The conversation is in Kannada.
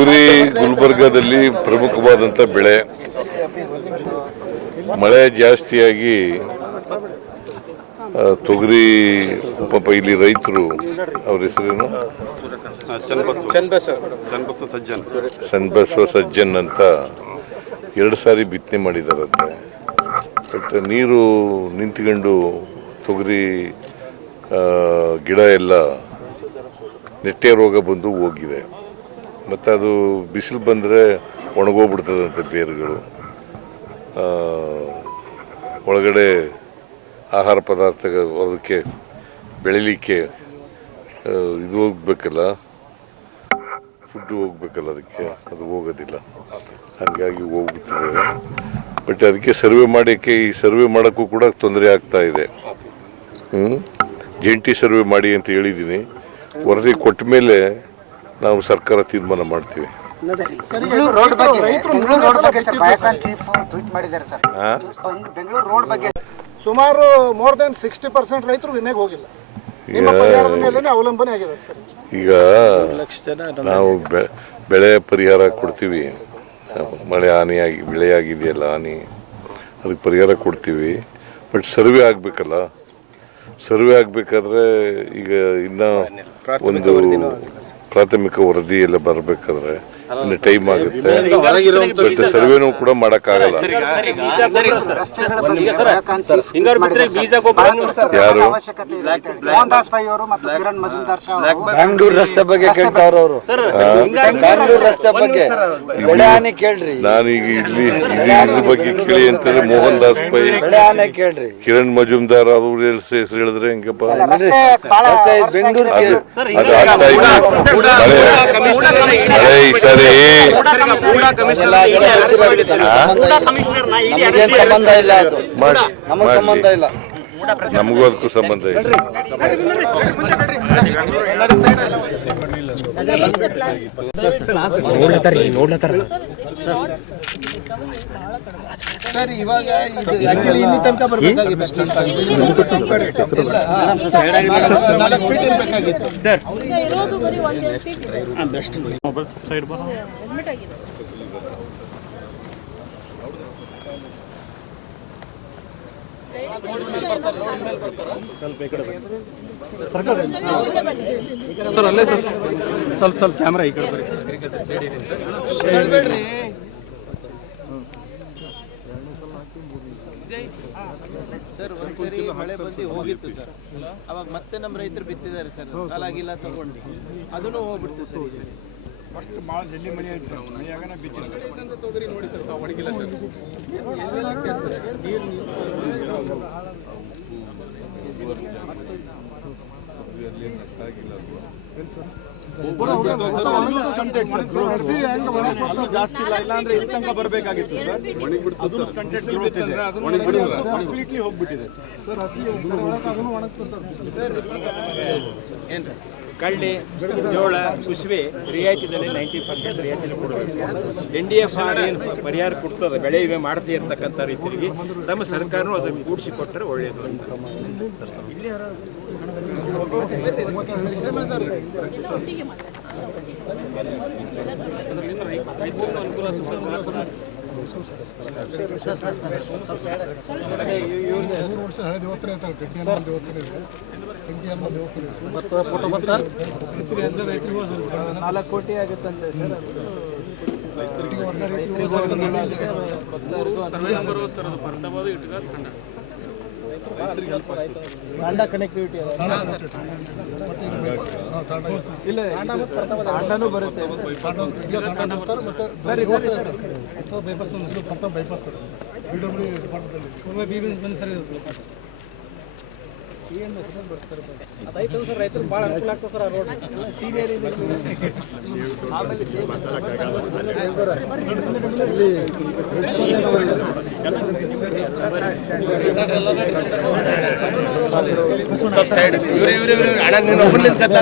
ತೊಗರಿ ಗುಲ್ಬರ್ಗಾದಲ್ಲಿ ಪ್ರಮುಖವಾದಂಥ ಬೆಳೆ. ಮಳೆ ಜಾಸ್ತಿಯಾಗಿ ತೊಗರಿ ಪಾಪ ಇಲ್ಲಿ ರೈತರು ಅವ್ರ ಹೆಸರೇನು ಚನ್ನಬಸವ ಸಜ್ಜನ್ ಅಂತ 2 ಸಾರಿ ಬಿತ್ತನೆ ಮಾಡಿದಾರಂತೆ. ಬಟ್ ನೀರು ನಿಂತ್ಕೊಂಡು ತೊಗರಿ ಗಿಡ ಎಲ್ಲ ನೆಟ್ಟೆ ರೋಗ ಬಂದು ಹೋಗಿದೆ. ಮತ್ತು ಅದು ಬಿಸಿಲು ಬಂದರೆ ಒಣಗೋಗ್ಬಿಡ್ತದಂತೆ ಬೇರುಗಳು. ಒಳಗಡೆ ಆಹಾರ ಪದಾರ್ಥಗಳು ಅದಕ್ಕೆ ಬೆಳಿಲಿಕ್ಕೆ ಇದು ಹೋಗ್ಬೇಕಲ್ಲ, ಫುಡ್ಡು ಹೋಗ್ಬೇಕಲ್ಲ, ಅದಕ್ಕೆ ಅದು ಹೋಗೋದಿಲ್ಲ. ಹಾಗಾಗಿ ಹೋಗ್ಬಿಟ್ಟಿದೆ. ಬಟ್ ಅದಕ್ಕೆ ಸರ್ವೆ ಮಾಡೋಕ್ಕೂ ಕೂಡ ತೊಂದರೆ ಆಗ್ತಾ ಇದೆ. ಜಂಟಿ ಸರ್ವೆ ಮಾಡಿ ಅಂತ ಹೇಳಿದ್ದೀನಿ. ವರದಿ ಕೊಟ್ಟ ಮೇಲೆ ನಾವು ಸರ್ಕಾರ ತೀರ್ಮಾನ ಮಾಡ್ತೀವಿ. ಸುಮಾರು ಮೋರ್ ದನ್ 60% ರೈತರು ವಿಮೆಗೆ ಹೋಗಿಲ್ಲ. ಅವಲಂಬನೆ ಆಗಿದೆ ಸರ್. ಈಗ ನಾವು ಬೆಳೆ ಪರಿಹಾರ ಕೊಡ್ತೀವಿ. ಮಳೆ ಹಾನಿಯಾಗಿ ಬೆಳೆ ಆಗಿದೆಯಲ್ಲ, ಹಾನಿ, ಅದಕ್ಕೆ ಪರಿಹಾರ ಕೊಡ್ತೀವಿ. But survey ಆಗಬೇಕಲ್ಲ. ಸರ್ವೆ ಆಗಬೇಕಾದ್ರೆ ಈಗ ಇನ್ನೂ ಒಂದು ಪ್ರಾಥಮಿಕ ವರದಿ ಎಲ್ಲ ಬರಬೇಕಾದ್ರೆ ಇನ್ನು ಟೈಮ್ ಆಗುತ್ತೆ. ಬಟ್ ಸರ್ವೆನೂ ಕೂಡ ಮಾಡೋಕ್ಕಾಗಲ್ಲ. ಯಾರು ಬೆಂಗಳೂರು ರಸ್ತೆ ಬಗ್ಗೆ ಕೇಳ್ತಾವ್ರವ್ರು. ಬೆಂಗಳೂರು ರಸ್ತೆ ಬಗ್ಗೆ ನಾನೀಗ ಇಲ್ಲಿ ಇದ್ರ ಬಗ್ಗೆ ಕೇಳಿ ಅಂತಂದ್ರೆ ಮೋಹನ್ ದಾಸ್ ಪೈ, ಕಿರಣ್ ಮಜುಮ್ದಾರ್ ಅವ್ರ ಹೆಸರು ಹೇಳಿದ್ರೆ ಹೆಂಗಪ್ಪ? ಬೆಂಗಳೂರು ಅದು ಆಗ್ತಾ ಇದೆ. ಮಳೆ ಈ ಸರಿ ಸಂಬಂಧ ಇಲ್ಲ, ಅದು ನಮಗೆ ಸಂಬಂಧ ಇಲ್ಲ. ನಮಗೂ ಅದಕ್ಕೂ ಸಂಬಂಧ ಇಲ್ಲ. ಸರ್ ಇವಾಗ ಇಲ್ಲಿ ತನಕ ಬರಬೇಕಾಗಿತ್ತು. ಸರ್ ಅಲ್ಲೇ ಸರ್ ಸ್ವಲ್ಪ ಕ್ಯಾಮ್ರಾ ಈ ಕಡೆ ಸರ್. ಒಂದ್ಸರಿ ಮಳೆ ಬಂದು ಹೋಗಿತ್ತು ಸರ್. ಅವಾಗ ಮತ್ತೆ ನಮ್ಮ ರೈತರು ಬಿತ್ತಿದ್ದಾರೆ ಸರ್. ಸಾಲ ಆಗಿಲ್ಲ ತಗೊಂಡು ಅದನ್ನು ಹೋಗ್ಬಿಡ್ತು ಸರ್. ಈ ಸರಿ ಫಸ್ಟ್ ಭಾಳ ಜಲ್ದಿ ಮಳೆ ಆಯ್ತು. ಮಳೆಯಾಗನ ಬಿತ್ತಿಲ್ಲ ತೊಗರಿ ನೋಡಿ ಸರ್, ಒಣಗಿಲ್ಲ ಸರ್. ಜಾಸ್ತಿ ಇಲ್ಲ, ಇಲ್ಲಾಂದ್ರೆ ಇಲ್ಲಿ ತನಕ ಬರಬೇಕಾಗಿತ್ತು ಸರ್. ಕಂಪ್ಲೀಟ್ಲಿ ಹೋಗ್ಬಿಟ್ಟಿದೆ ಏನು ಸರ್? ಕಳ್ಳಿ, ಜೋಳ, ಕುಸುಬೆ ರಿಯಾಯಿತಿದಲ್ಲಿ 90% ರಿಯಾಯಿತಿ ಕೊಡಬೇಕು. NDF ಏನು ಪರಿಹಾರ ಕೊಡ್ತದೆ, ಬೆಳೆ ವಿಮೆ ಮಾಡದೇ ಇರ್ತಕ್ಕಂಥ ರೈತರಿಗೆ ತಮ್ಮ ಸರ್ಕಾರನೂ ಅದನ್ನು ಕೂಡಿಸಿ ಕೊಟ್ಟರೆ ಒಳ್ಳೆಯದು ಅಂತ. $4 ಕೋಟಿ ಆಗುತ್ತಂತೆ ಕನೆಕ್ಟಿವಿಟಿ ಇಲ್ಲ, ತಾಂಡನೂ ಬರುತ್ತೆ. ಅದೈತೆ ಸರ್, ರೈತರು ಭಾಳ ಅನುಕೂಲ ಆಗ್ತದೆ ಸರ್. ಆ ರೋಡ್ ಸೀನಿಯರ್ ಹಣ ನೀನು ಒಬ್ಬರು ನಿಂತ್ಕೊತ